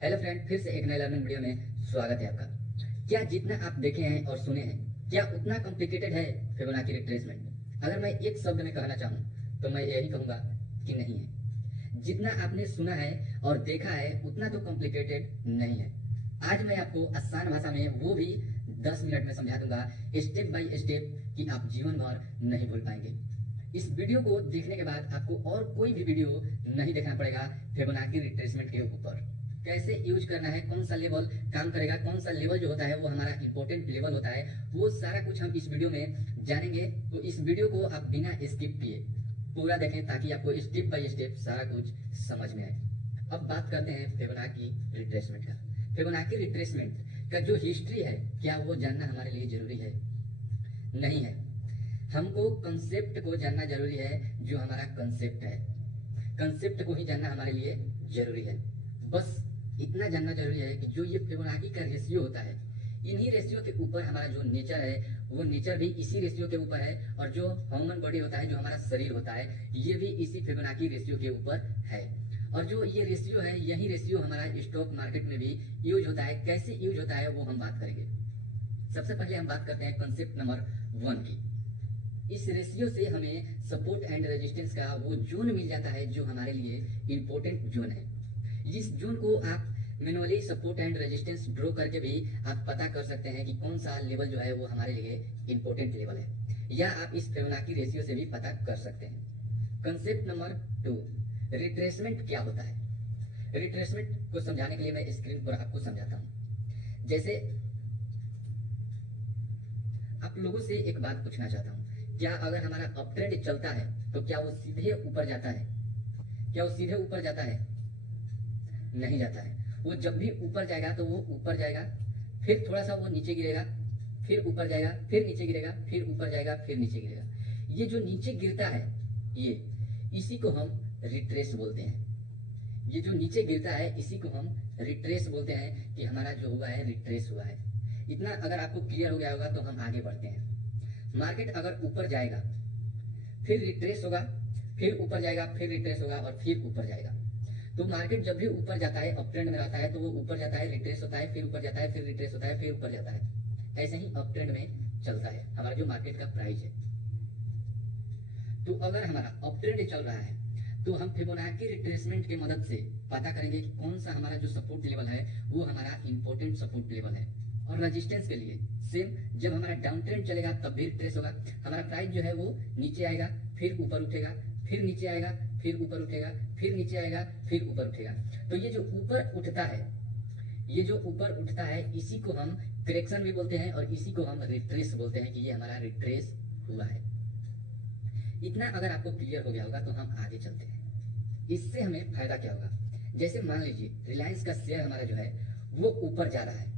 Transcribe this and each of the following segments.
Hello friend, फिर से एक नए लर्निंग वीडियो में स्वागत है आपका। क्या जितना आप देखे हैं और सुने हैं, क्या उतना कॉम्प्लिकेटेड है फिबोनाची रिट्रेसमेंट? अगर मैं एक शब्द में कहना चाहूँ तो मैं यही कहूँगा कि नहीं है। जितना आपने सुना है और देखा है उतना तो कॉम्प्लिकेटेड नहीं है। आज मैं आपको आसान भाषा में वो भी 10 मिनट में समझा दूंगा, स्टेप बाय स्टेप, कि आप जीवन भर नहीं भूल पाएंगे। इस वीडियो को देखने के बाद आपको और कोई भी वीडियो नहीं देखना पड़ेगा। फिबोनाची रिट्रेसमेंट के ऊपर कैसे यूज करना है, कौन सा लेवल काम करेगा, कौन सा लेवल जो होता है वो हमारा इंपॉर्टेंट लेवल होता है, वो सारा कुछ हम इस वीडियो में जानेंगे। तो इस वीडियो को आप बिना स्किप किए पूरा देखें ताकि आपको स्टेप बाय स्टेप सारा कुछ समझ में आए। अब बात करते हैं फिबोनाची रिट्रेसमेंट का। फिबोनाची रिट्रेसमेंट का जो हिस्ट्री है, क्या वो जानना हमारे लिए जरूरी है? नहीं है। हमको कंसेप्ट को जानना जरूरी है। जो हमारा कंसेप्ट है, कंसेप्ट को ही जानना हमारे लिए जरूरी है। बस इतना जानना जरूरी है कि जो ये फिबोनाची का रेशियो होता है, इन्हीं रेशियो के ऊपर हमारा जो नेचर है वो नेचर भी इसी रेशियो के ऊपर है, और जो ह्यूमन बॉडी होता है, जो हमारा शरीर होता है, ये भी इसी फिबोनाची रेशियो के ऊपर है। और जो ये रेशियो है, यही रेशियो हमारा स्टॉक मार्केट में भी यूज होता है। कैसे यूज होता है वो हम बात करेंगे। सबसे पहले हम बात करते हैं कंसेप्ट नंबर 1 की। इस रेशियो से हमें सपोर्ट एंड रेजिस्टेंस का वो जोन मिल जाता है जो हमारे लिए इंपॉर्टेंट जोन है। इस जोन को आप manually support and resistance draw करके भी आप पता कर सकते हैं कि कौन सा लेवल जो है वो हमारे लिए इंपॉर्टेंट लेवल है, या आप इस फिबोनाची रेशियो से भी पता कर सकते हैं। कंसेप्ट नंबर 2, रिट्रेसमेंट क्या होता है? रिट्रेसमेंट को समझाने के लिए मैं स्क्रीन पर आपको समझाता हूँ। जैसे आप लोगों से एक बात पूछना चाहता हूँ, क्या अगर हमारा अप ट्रेंड चलता है तो क्या वो सीधे ऊपर जाता है? क्या वो सीधे ऊपर जाता है? नहीं जाता है। वो जब भी ऊपर जाएगा तो वो ऊपर जाएगा, फिर थोड़ा सा वो नीचे गिरेगा, फिर ऊपर जाएगा, फिर नीचे गिरेगा, फिर ऊपर जाएगा, फिर नीचे गिरेगा। ये जो नीचे गिरता है, ये इसी को हम रिट्रेस बोलते हैं। ये जो नीचे गिरता है इसी को हम रिट्रेस बोलते हैं, कि हमारा जो हुआ है रिट्रेस हुआ है। इतना अगर आपको क्लियर हो गया होगा तो हम आगे बढ़ते हैं। मार्केट अगर ऊपर जाएगा, फिर रिट्रेस होगा, फिर ऊपर जाएगा, फिर रिट्रेस होगा, और फिर ऊपर जाएगा। तो मार्केट जब भी ऊपर जाता है, अप ट्रेंड में रहता है, तो वो ऊपर जाता है, रिट्रेस होता है, फिर ऊपर जाता है, फिर रिट्रेस होता है, फिर ऊपर जाता है। ऐसे ही अप ट्रेंड में चलता है हमारा जो मार्केट का प्राइस है। तो अगर हमारा अप ट्रेंड चल रहा है तो हम फिबोनाची रिट्रेसमेंट की मदद से पता करेंगे कि कौन सा हमारा जो सपोर्ट लेवल है वो हमारा इंपॉर्टेंट सपोर्ट लेवल है। और रेजिस्टेंस के लिए सेम, जब हमारा डाउन ट्रेंड चलेगा तब भी रिट्रेस होगा। हमारा प्राइस जो है वो नीचे आएगा, फिर ऊपर उठेगा, फिर नीचे आएगा, फिर ऊपर उठेगा, फिर नीचे आएगा, फिर ऊपर उठेगा। तो ये जो ऊपर उठता है, ये जो ऊपर उठता है, इसी को हम करेक्शन भी बोलते हैं, और इसी को हम रिट्रेस बोलते हैं, कि ये हमारा रिट्रेस हुआ है। इतना अगर आपको क्लियर हो गया होगा तो हम आगे चलते हैं। इससे हमें फायदा क्या होगा? जैसे मान लीजिए रिलायंस का शेयर हमारा जो है वो ऊपर जा रहा है।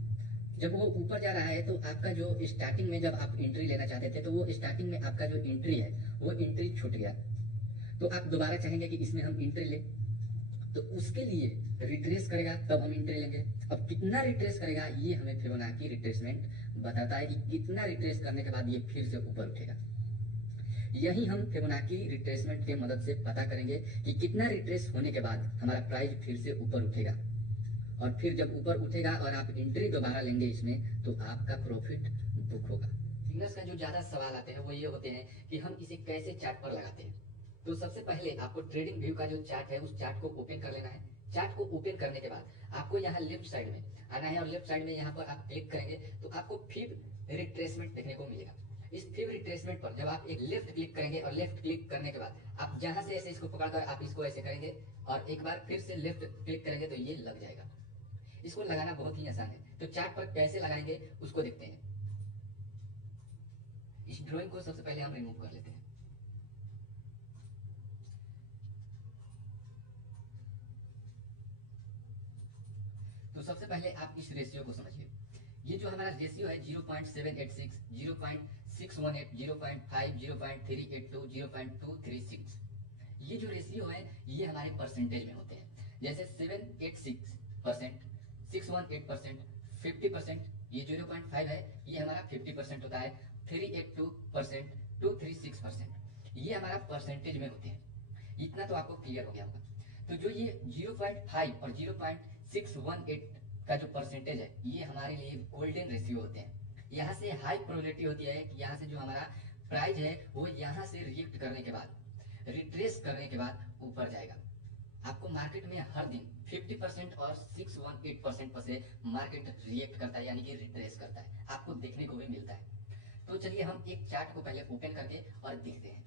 जब वो ऊपर जा रहा है तो आपका जो स्टार्टिंग में जब आप एंट्री लेना चाहते थे, तो वो स्टार्टिंग में आपका जो एंट्री है वो एंट्री छूट गया, तो आप दोबारा चाहेंगे कि इसमें हम एंट्री लें, तो उसके लिए रिट्रेस करेगा तब हम एंट्री लेंगे। अब कितना रिट्रेस करेगा ये हमें फिबोनाची रिट्रेसमेंट बताता है, कि कितना रिट्रेस करने के बाद ये फिर से ऊपर उठेगा। यही हम फिबोनाची रिट्रेसमेंट के मदद से पता करेंगे कि कितना रिट्रेस होने के बाद हमारा प्राइस फिर से ऊपर उठेगा। और फिर जब ऊपर उठेगा और आप एंट्री दोबारा लेंगे इसमें, तो आपका प्रॉफिट बुक होगा। बिजनेस का जो ज्यादा सवाल आते हैं वो ये होते हैं कि हम इसे कैसे चार्ट पर लगाते हैं। तो सबसे पहले आपको ट्रेडिंग व्यू का जो चार्ट है उस चार्ट को ओपन कर लेना है। चार्ट को ओपन करने के बाद आपको यहाँ लेफ्ट साइड में आना है, और लेफ्ट साइड में यहाँ पर आप क्लिक करेंगे तो आपको फिब रिट्रेसमेंट देखने को मिलेगा। इस फिब रिट्रेसमेंट पर जब आप एक लेफ्ट क्लिक करेंगे, और लेफ्ट क्लिक करने के बाद आप जहां से ऐसे इसको पकड़कर आप इसको ऐसे करेंगे, और एक बार फिर से लेफ्ट क्लिक करेंगे तो ये लग जाएगा। इसको लगाना बहुत ही आसान है। तो चार्ट पर कैसे लगाएंगे उसको देखते हैं। इस ड्राइंग को सबसे पहले हम रिमूव कर लेते हैं। तो सबसे पहले आप इस रेशियो को समझिए। ये जो हमारा रेशियो है 0.786, 0.618, 0.5, 0.382, 0.236, ये जो रेशियो है ये हमारे परसेंटेज में होते हैं। जैसे 786%, 618%, 50%, ये 0.5 है, ये हमारा 50% होता है। 382%, 236%, ये हमारा परसेंटेज में होते हैं। इतना तो आपको क्लियर हो गया होगा। तो जो ये 0.5 और 618 का जो परसेंटेज है ये हमारे लिए गोल्डन रेशियो होते हैं। यहाँ से हाई प्रोबेबिलिटी होती है कि यहाँ से जो हमारा प्राइस है वो यहाँ से रिएक्ट करने के बाद, रिट्रेस करने के बाद ऊपर जाएगा। आपको मार्केट में हर दिन 50% और 618% पर से मार्केट रिएक्ट करता है, यानी कि रिट्रेस करता है, आपको देखने को भी मिलता है। तो चलिए हम एक चार्ट को पहले ओपन करके और देखते हैं।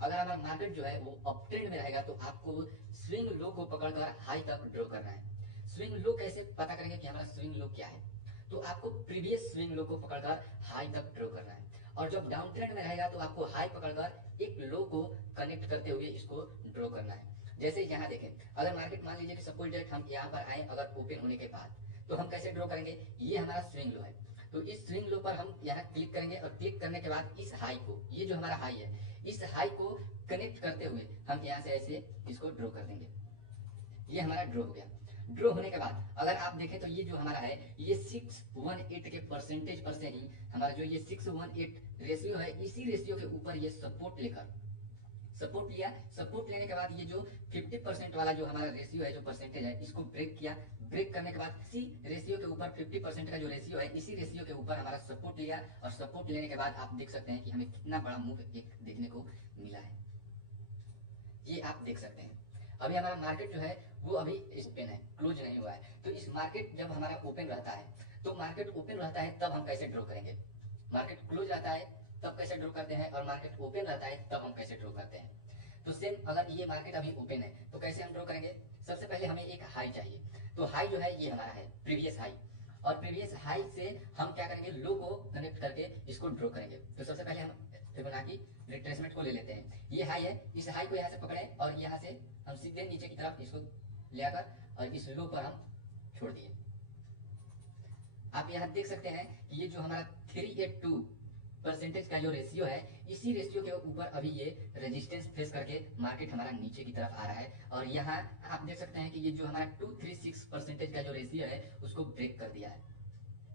अगर हमारा मार्केट जो है वो अप ट्रेंड में रहेगा तो आपको स्विंग लो को पकड़कर हाई तक ड्रॉ करना है। स्विंग लो कैसे पता करेंगे कि हमारा स्विंग लो क्या है? तो आपको प्रीवियस स्विंग लो को पकड़कर हाई तक ड्रॉ करना है, और जब डाउन ट्रेंड में रहेगा तो आपको हाई पकड़कर एक लो को कनेक्ट करते हुए इसको ड्रॉ करना है। जैसे यहाँ देखें, अगर मार्केट मान लीजिए कि सपोज डेट हम यहाँ पर आए अगर ओपन होने के बाद, तो हम कैसे ड्रॉ करेंगे? ये हमारा स्विंग लो है, तो इस स्विंग लो पर हम यहाँ क्लिक करेंगे और क्लिक करने के बाद इस हाई को, ये जो हमारा हाई है, इस हाई को कनेक्ट करते हुए हम यहाँ से ऐसे इसको ड्रॉ कर देंगे। ये हमारा ड्रॉ हो गया। ड्रॉ होने के बाद अगर आप देखें तो ये जो हमारा है ये 618 के परसेंटेज पर से ही हमारा जो ये 618 रेशियो है, इसी रेशियो के ऊपर ये सपोर्ट लेकर, सपोर्ट लिया, सपोर्ट लेने के बाद ये जो 50% वाला जो हमारा रेशियो है, जो परसेंटेज है, इसको ब्रेक किया। ब्रेक करने के बाद इसी रेशियो के ऊपर 50% का जो रेशियो है, इसी रेशियो के ऊपर हमारा सपोर्ट लिया, और सपोर्ट लेने के बाद आप देख सकते हैं कि हमें कितना बड़ा मूव एक देखने को मिला है। ये आप देख सकते हैं। अभी हमारा मार्केट जो है वो अभी ओपन है, क्लोज नहीं हुआ है। तो इस मार्केट जब हमारा ओपन रहता है, तो मार्केट ओपन रहता है तब हम कैसे ड्रॉ करेंगे? मार्केट क्लोज रहता है तब कैसे ड्रॉ करते हैं, और मार्केट ओपन रहता है तब हम कैसे ड्रॉ करते हैं? तो सेम, अगर ये मार्केट अभी ओपन है तो कैसे हम ड्रॉ करेंगे? सबसे पहले हमें एक हाई चाहिए। तो हाई जो है ये हमारा है प्रीवियस हाई, और प्रीवियस हाई से हम क्या करेंगे? लो को कनेक्ट करके इसको ड्रॉ करेंगे। तो सबसे पहले हम फिबोनाची रिट्रेसमेंट को ले लेते हैं। ये हाई है, इस हाई को यहाँ से पकड़े और यहाँ से हम सीधे नीचे की तरफ इसको ले आकर और इस लो पर हम छोड़ दिए। आप यहाँ देख सकते हैं कि ये जो हमारा 382 परसेंटेज का जो रेशियो है, इसी रेशियो के ऊपर अभी ये रेजिस्टेंस फेस करके मार्केट हमारा नीचे की तरफ आ रहा है, और यहाँ आप देख सकते हैं कि ये जो हमारा 236 परसेंटेज का जो रेशियो है उसको ब्रेक कर दिया है।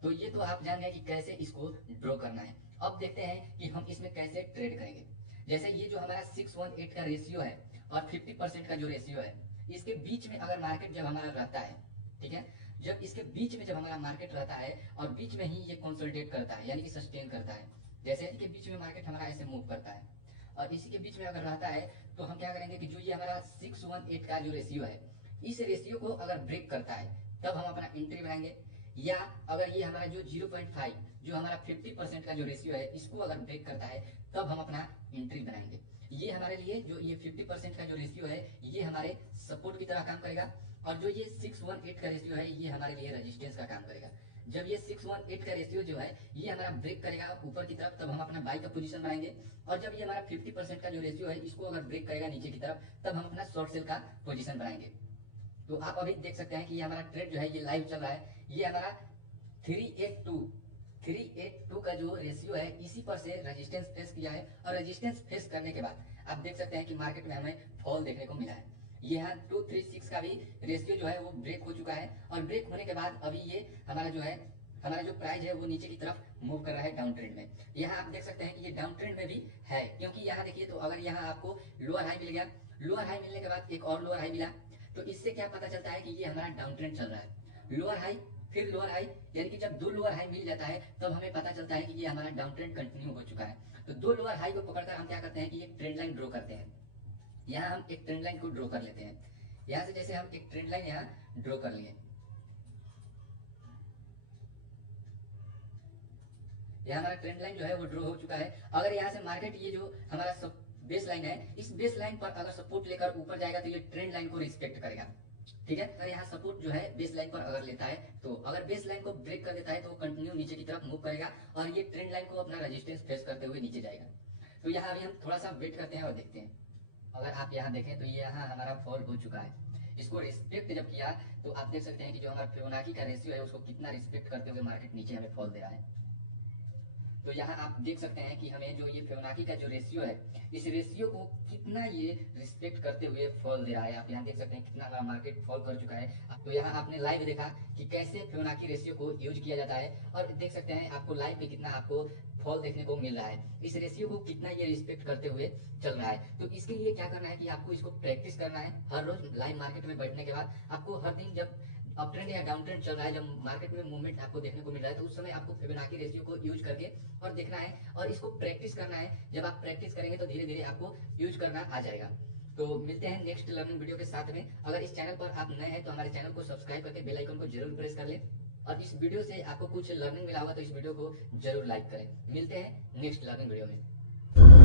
तो ये तो आप जान गए कि कैसे इसको ड्रॉ करना है। अब देखते हैं कि हम इसमें कैसे ट्रेड करेंगे। जैसे ये जो हमारा 618 का रेशियो है और 50% का जो रेशियो है, इसके बीच में अगर मार्केट जब हमारा रहता है, ठीक है, जब इसके बीच में जब हमारा मार्केट रहता है और बीच में ही ये कंसोलिडेट करता है, यानी कि सस्टेन करता है, जैसे कि बीच में मार्केट हमारा ऐसे मूव करता है और इसी के बीच में अगर रहता है, तो हम क्या करेंगे कि जो ये हमारा 618 का जो रेशियो है, इस रेशियो को अगर ब्रेक करता है तब हम अपना एंट्री बनाएंगे, या अगर ये हमारा जो 0.5 जो हमारा 50% का जो रेशियो है, इसको अगर ब्रेक करता है तब हम अपना एंट्री बनाएंगे। ये हमारे लिए जो ये 50% का जो रेशियो है, ये हमारे सपोर्ट की तरह काम करेगा, और जो ये 618 का रेशियो है, ये हमारे लिए रेजिस्टेंस का काम करेगा। जब ये 618 का रेशियो जो है ये हमारा ब्रेक करेगा ऊपर की तरफ, तब हम अपना बाई का पोजीशन बनाएंगे, और जब ये हमारा 50% का जो रेशियो है इसको अगर ब्रेक करेगा नीचे की तरफ, तब हम अपना शॉर्ट सेल का पोजीशन बनाएंगे। तो आप अभी देख सकते हैं कि ये हमारा ट्रेड जो है ये लाइव चल रहा है। ये हमारा 382 का जो रेशियो है, इसी पर से रेजिस्टेंस फेस किया है, और रेजिस्टेंस फेस करने के बाद आप देख सकते हैं कि मार्केट में हमें फॉल देखने को मिला है। यहाँ 236 का भी रेशियो जो है वो ब्रेक हो चुका है, और ब्रेक होने के बाद अभी ये हमारा जो है, हमारा जो प्राइस है वो नीचे की तरफ मूव कर रहा है डाउन ट्रेंड में। यहाँ आप देख सकते हैं कि ये डाउन ट्रेंड में भी है, क्योंकि यहाँ देखिए, तो अगर यहाँ आपको लोअर हाई मिल गया, लोअर हाई मिलने के बाद एक और लोअर हाई मिला, तो इससे क्या पता चलता है कि ये हमारा डाउन ट्रेंड चल रहा है। लोअर हाई फिर लोअर हाई, यानी कि जब दो लोअर हाई मिल जाता है तब हमें पता चलता है कि ये हमारा डाउन ट्रेंड कंटिन्यू हो चुका है। तो दो लोअर हाई को पकड़कर हम क्या करते हैं कि एक ट्रेंड लाइन ड्रॉ करते हैं। यहाँ हम एक ट्रेंड लाइन को ड्रॉ कर लेते हैं। यहाँ से जैसे हम एक ट्रेंड लाइन यहाँ ड्रॉ कर लिए, यहाँ हमारा ट्रेंड लाइन जो है वो ड्रॉ हो चुका है। अगर यहाँ से मार्केट ये जो हमारा सब बेस लाइन है, इस बेस लाइन पर अगर सपोर्ट लेकर ऊपर जाएगा तो ये ट्रेंड लाइन को रिस्पेक्ट करेगा, ठीक है। अगर यहाँ सपोर्ट जो है बेस लाइन पर अगर लेता है, तो अगर बेस लाइन को ब्रेक कर देता है तो वो कंटिन्यू नीचे की तरफ मूव करेगा, और ये ट्रेंड लाइन को अपना रेजिस्टेंस फेस करते हुए नीचे जाएगा। तो यहाँ अभी हम थोड़ा सा वेट करते हैं और देखते हैं। अगर आप यहाँ देखें तो ये यहाँ हमारा फॉल हो चुका है। इसको रिस्पेक्ट जब किया तो आप देख सकते हैं कि जो हमारा फिबोनाची का रेशियो है उसको कितना रिस्पेक्ट करते हुए मार्केट नीचे हमें फॉल दे रहा है। तो यहाँ आप देख सकते हैं कि हमें जो ये फिबोनाची का जो रेशियो है, इस रेशियो को कितना ये रिस्पेक्ट करते हुए फॉल दे रहा है। आप यहाँ देख सकते हैं कितना मार्केट फॉल कर चुका है। तो यहाँ आपने लाइव देखा कि कैसे फिबोनाची रेशियो को यूज किया जाता है, और देख सकते हैं आपको लाइव पे कितना आपको फॉल देखने को मिल रहा है। इस रेशियो को कितना ये रिस्पेक्ट करते हुए चल रहा है। तो इसके लिए क्या करना है कि आपको इसको प्रैक्टिस करना है। हर रोज लाइव मार्केट में बैठने के बाद आपको हर दिन जब अप ट्रेंड या डाउन ट्रेंड चल रहा है, जब मार्केट में मूवमेंट आपको देखने को मिल रहा है, तो उस समय आपको फिबोनाची रेशियो को यूज करके और देखना है और इसको प्रैक्टिस करना है। जब आप प्रैक्टिस करेंगे तो धीरे धीरे आपको यूज करना आ जाएगा। तो मिलते हैं नेक्स्ट लर्निंग वीडियो के साथ में। अगर इस चैनल पर आप नए हैं तो हमारे चैनल को सब्सक्राइब करके बेल आइकन को जरूर प्रेस कर लें, और इस वीडियो से आपको कुछ लर्निंग मिला होगा तो इस वीडियो को जरूर लाइक करें। मिलते हैं नेक्स्ट लर्निंग वीडियो में।